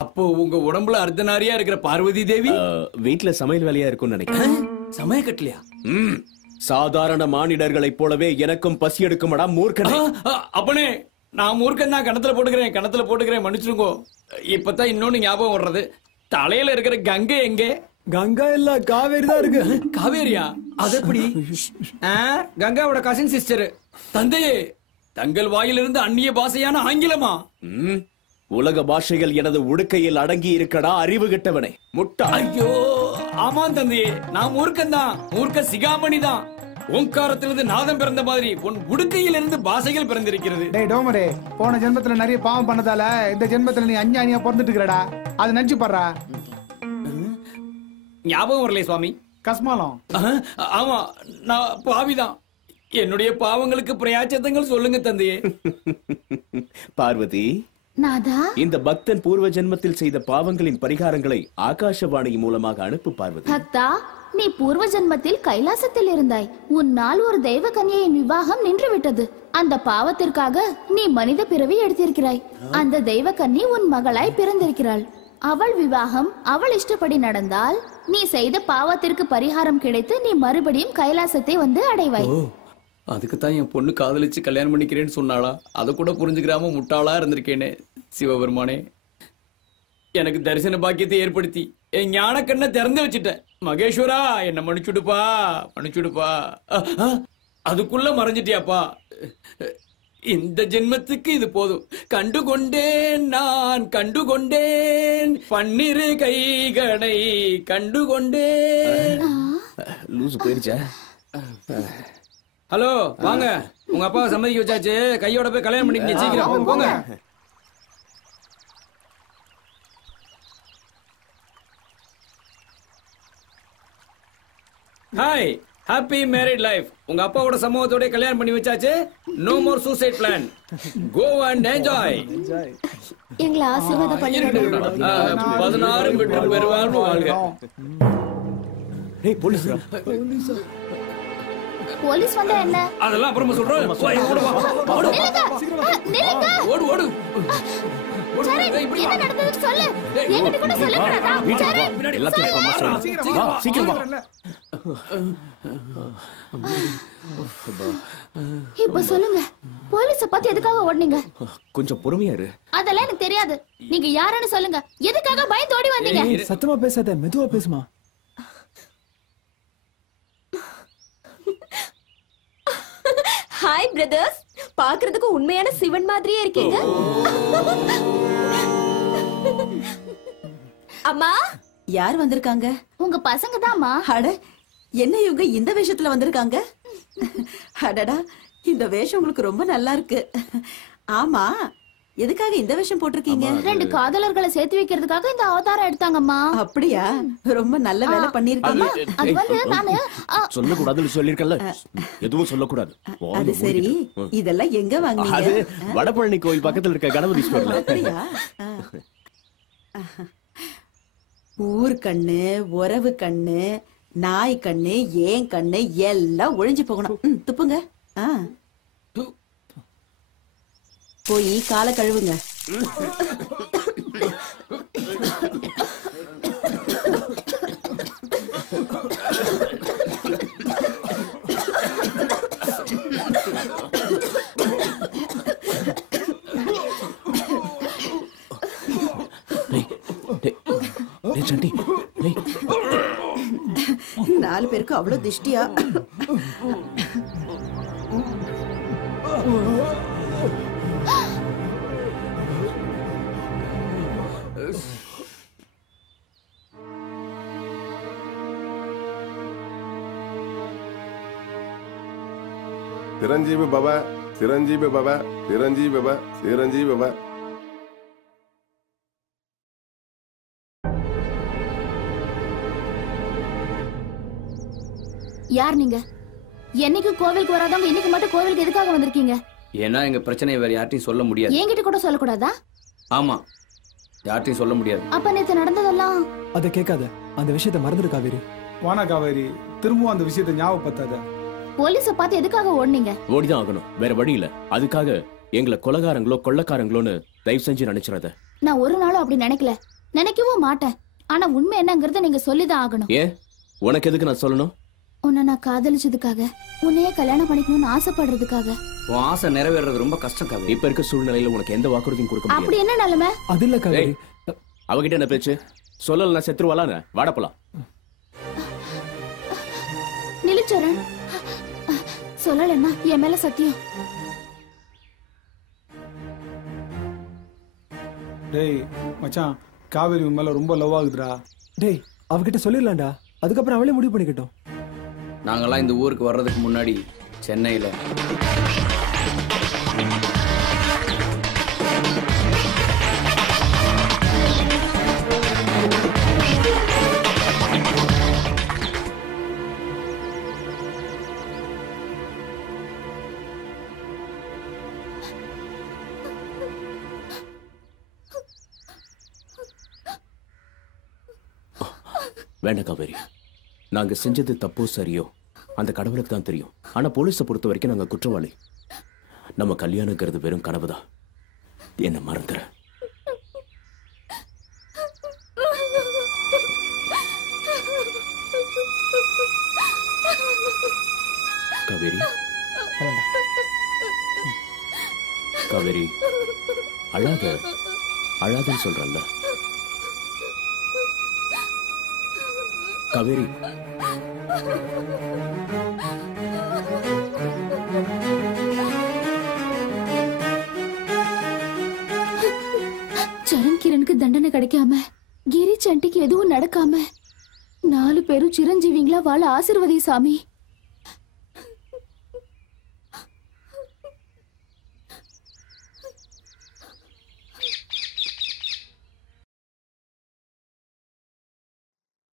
அப்போ உங்க உடம்புல அர்த்தநாரியா இருக்கிற பார்வதி தேவி வீட்டுல சமையல் வேலையா இருக்கும்னு நினைக்கிறேன். சமய கட்டலையா? சாதாரண மானிடர்களைப் போலவே எனக்கும் பசி எடுக்குமடா மூர்க்கனே. அப்பனே நான் மூர்க்கன் தான், கணத்துல போட்டுக்கிறேன் மன்னிச்சிருங்கோ. இப்பதான் இன்னொன்னு ஞாபகம் வர்றது, தலையில இருக்கிற கங்கை எங்கே? கங்கா இல்ல காவேரி தான் இருக்கு. காவேரியா? அது எப்படி? கங்காவோட கசின் சிஸ்டர். தந்தையே, தங்கள் வாயிலிருந்து அந்நிய பாஷையான ஆங்கிலமா? உலக பாஷைகள் எனது உடுக்கையில் அடங்கி இருக்கடா அறிவு கெட்டவனே, முட்டா. ஐயோ ஆமா தந்தையே, நான் மூர்க்கன் தான், மூர்க்க சிகாமணி தான். ஓங்காரத்திலிருந்து நாதம் பிறந்த மாதிரி உன் உடுக்கையிலிருந்து பாஷைகள் பிறந்திருக்கிறது. டேய் டோமரே, போன ஜென்மத்துல நிறைய பாவம் பண்ணதால இந்த ஜென்மத்துல நீ அஞ்ஞானியா பிறந்துட்டு இருக்கடா. அது நினைச்சு பாடுறா. ஞாபகம் வரலையே சுவாமி. கஸ்மாலம். ஆமா, நான் பாவிதான். என்னுடைய பாவங்களுக்கு பிரயாச்சத்தங்கள் சொல்லுங்க தந்தையே. பார்வதி, நாதா, இந்த பக்தன் பூர்வ ஜென்மத்தில் செய்த பாவங்களின் பரிகாரங்களை ஆகாஷவாணி மூலமாக அனுப்பு பார்வதி. பக்தா, நீ பூர்வ ஜென்மத்தில் கைலாசத்தில் இருந்தாய். உன்னால் ஒரு தெய்வ கன்யையின் விவாகம் நின்று விட்டது. அந்த பாவத்திற்காக நீ மனித பிறவி எடுத்திருக்கிறாய். அந்த தெய்வ கன்னி உன் மகளாய் பிறந்திருக்கிறாள். அவள் விவாகம் அவள் இஷ்டப்படி நடந்தால் நீ செய்த பாவத்திற்கு பரிகாரம் கிடைத்து நீ மறுபடியும் கைலாசத்தை வந்து அடைவாய். அதுக்குத்தான் என் பொண்ணு காதலிச்சு கல்யாணம் பண்ணிக்கிறேன்னு சொன்னாளா? அதை கூட புரிஞ்சுக்கிறாம முட்டாளா இருந்திருக்கேனே. சிவபெருமானே, எனக்கு தரிசன பாக்கியத்தை ஏற்படுத்தி என் ஞான கண்ணை திறந்து வச்சுட்ட. மகேஸ்வரா, என்ன மன்னிச்சுடுப்பா. அதுக்குள்ள மறைஞ்சிட்டியாப்பா. இந்த ஜென்மத்துக்கு இது போதும். நான் கண்டுகொண்டேன் பன்னிரு கைகளை கண்டுகொண்டேன். லூசு போயிருச்சா? ஹலோ, வாங்க. உங்க அப்பாவை சம்மதிக்க வச்சாச்சு. கையோட போய் கல்யாணம் பண்ணிக்கங்க, சீக்கிரம் போங்க. Hi, happy married life. உங்க அப்பாவோட சமூகத்தோட கல்யாணம் பண்ணி வச்சாச்சு. No more suicide plan. Go and enjoy. எங்களை ஆசீர்வாதம் பண்ணிடுங்க. 16 மீட்டர் பெருவாழ்வு வாழ்க. ஏய் போலீஸ், போலீஸ் வந்தா என்ன? அதெல்லாம் அப்புறமா சொல்றேன். ஓடு ஓடு. என்ன நடந்தது சொல்லு. என்கிட்ட கூட சொல்லக்கூடாதா? சீக்கிரம் வா. இப்ப சொல்லுங்க, போலீஸ பார்த்து எதுக்காக ஓடுனீங்க? கொஞ்சம் பொறுமையா இரு. அதெல்லாம் எனக்கு தெரியாது. நீங்க யாருன்னு சொல்லுங்க. எதுக்காக பயந்து ஓடி வந்தீங்க? சத்தமா பேசாத, மெதுவா பேசுமா. ஹாய் பிரதர்ஸ், பாக்குறதுக்கு உண்மையான சிவன் மாதிரியே இருக்கீங்க. அம்மா, யார் வந்திருக்காங்க? உங்க பசங்க தான்மா. அட, என்ன இவங்க இந்த வேஷத்துல வந்திருக்காங்க? அடடா, இந்த வேஷம் உங்களுக்கு ரொம்ப நல்லா இருக்கு. ஆமா, எதுக்காக இந்த வேஷம் போட்டிருக்கீங்க? 2 காதலர்களை சேர்த்து வைக்கிறதுக்காக இந்த அவதாரம் எடுத்தாங்கம்மா. அப்படியா? ரொம்ப நல்ல வேலை பண்ணிருக்கீங்க. அது வந்து நானு சொல்லக்கூடாதுன்னு சொல்லிருக்கல, எதுவும் சொல்லக்கூடாது. அது சரி, இதெல்லாம் எங்க வாங்குனீங்க? அது வடபழனி கோயில் பக்கத்துல இருக்க கணபதி ஸ்டோர்ல. அப்படியா? ஊர் கண்ணு, உறவு கண்ணு, நாய் கண்ணு, ஏன் கண்ணு எல்லாம் ஒழிஞ்சு போகணும். துப்புங்க. போய் காலை கழுவுங்க. சண்டி, 4 பேருக்கு அவ்வளவு திஷ்டியா? சிரஞ்சீவி பவ, சிரஞ்சீவி பவ, சிரஞ்சீவி பவ, சிரஞ்சீவி பவ. யார் நீங்க? என்னைக்கு கோவிலுக்கு வராதவங்க இன்னைக்கு மட்டும் கோவிலுக்கு எதுக்காக வந்திருக்கீங்க? ஏன்னா எங்க பிரச்சனையை வேற யார்ட்டையும் சொல்ல முடியாது. என்கிட்ட கூட சொல்லக்கூடாதா? ஆமா, யார்ட்டையும் சொல்ல முடியாது. அப்ப நேத்து நடந்ததெல்லாம் அத கேட்காத, அந்த விஷயத்தை மறந்துடு காவேரி. வானா காவேரி, திரும்பவும் அந்த விஷயத்தை ஞாபகப்படுத்தாத. போலீஸ பார்த்து எதுக்காக ஓடுனீங்க? ஓடிதான் ஆகணும், வேற வழி இல்ல. அதுக்காக எங்களை கொலகாரங்களோ கொள்ளக்காரங்களோன்னு தயவு செஞ்சு நினைச்சிடாத. நான் ஒரு நாளும் அப்படி நினைக்கல, நினைக்கவும் மாட்டேன். ஆனா உண்மை என்னங்கறத நீங்க சொல்லிதான் ஆகணும். ஏன் உனக்கு எதுக்கு நான் சொல்லணும்? உன்னை நான் காதலிச்சதுக்காக, உன்னையே கல்யாணம் பண்ணிக்கணும்னு ஆசைப்படுறதுக்காக. உன் ஆசை நிறைவேறது ரொம்ப கஷ்டம் காவேரி. இப்ப இருக்க சூழ்நிலையில உனக்கு எந்த வாக்குறுதியும் கொடுக்க முடியாது. அப்படி என்ன நிலைமை? அது இல்ல காவேரி. அவகிட்ட என்ன பேச்சு? சொல்லல நான் செத்துருவாளான்னு. வாட போலாம். நிலுச்சரன், சொல்லலன்னா என் மேல சத்தியம். டேய் மச்சான், காவேரி உன் மேல ரொம்ப லவ் ஆகுதுடா. டேய் அவகிட்ட சொல்லிடலாம்டா, அதுக்கப்புறம் அவளே முடிவு பண்ணிக்கட்டும். நாங்கெல்லாம் இந்த ஊருக்கு வர்றதுக்கு முன்னாடி சென்னையில வேண்டாம் காவேரி, நாங்க செஞ்சது தப்போ சரியோ அந்த கடவுளுக்கு தான் தெரியும். ஆனா போலீஸை பொறுத்த வரைக்கும் நாங்க குற்றவாளி. நம்ம கல்யாணங்கிறது வெறும் கனவுதான். என்ன மறந்துற. காவேரி, காவேரி அழாத, அழாதன்னு சொல்றல்ல காவேரி. சரண் கிரணுக்கு தண்டனை கிடைக்காம, கிரி சண்டிக்கு எதுவும் நடக்காம 4 பேரும் சிரஞ்சீவிங்களா வாழ ஆசீர்வதி சாமி.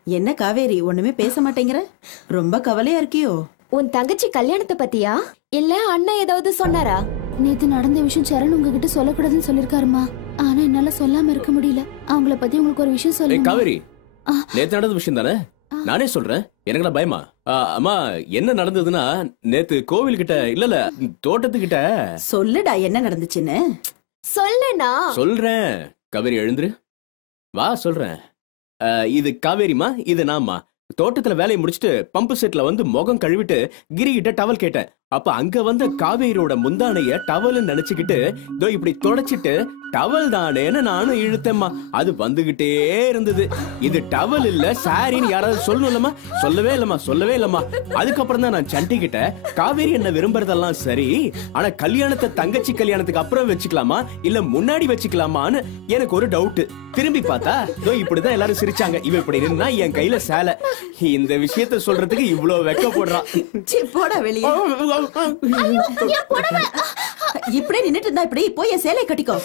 என்ன காவேரி ஒண்ணுமே பேச மாட்டேங்கிற? ரொம்ப கவலையா இருக்கியோ? உன் தங்கச்சி கல்யாணத்தை பத்தியா இல்ல அண்ணன் ஏதாவது சொன்னாரா? நேத்து நடந்த விஷயம் சரண் உங்ககிட்ட சொல்லக்கூடாதுன்னு சொல்லிருக்காருமா. ஆனா என்னால சொல்லாம இருக்க முடியல. அவங்கள பத்தி உங்களுக்கு ஒரு விஷயம் சொல்லுங்க. காவேரி, நேத்து நடந்த விஷயம் தானே? நானே சொல்றேன். எனக்கு பயமா? அம்மா, என்ன நடந்ததுன்னா நேத்து கோவில் கிட்ட இல்ல தோட்டத்துக்கிட்ட. சொல்லுடா என்ன நடந்துச்சுன்னு. சொல்லுனா. சொல்றேன். காவேரி எழுந்துரு, வா சொல்றேன். இது காவேரிமா, இது நான்மா. தோட்டத்துல வேலையை முடிச்சுட்டு பம்பு செட்ல வந்து முகம் கழுவிட்டு கிரி கிட்ட டவல் கேட்டேன். அப்ப அங்க வந்த காவேரியோட முந்தானைய டவல் நினைச்சுக்கிட்டு இதோ இப்படி தொடச்சிட்டு டவல் தானேன்னு நானும் இழுத்தேம்மா. அது வந்துகிட்டே இருந்தது. இது டவல் இல்ல சாரின்னு யாராவது சொல்லணும்லமா? சொல்லவே இல்லம்மா. அதுக்கப்புறம் தான் நான் சண்டி கிட்ட, காவேரி என்ன விரும்புறதெல்லாம் சரி, ஆனா கல்யாணத்தை தங்கச்சி கல்யாணத்துக்கு அப்புறம் வச்சுக்கலாமா இல்ல முன்னாடி வச்சுக்கலாமான்னு எனக்கு ஒரு டவுட். திரும்பி பார்த்தா இதோ இப்படிதான் எல்லாரும் சிரிச்சாங்க. இவ இப்படி நின்னா என் கையில சேலை. இந்த விஷயத்த சொல்றதுக்கு இவ்வளவு வெக்க போடுறான். போடா வெளியே. இப்படியே நின்னுட்டு இருந்தா இப்படி போய் என் சேலை கட்டிக்கோ.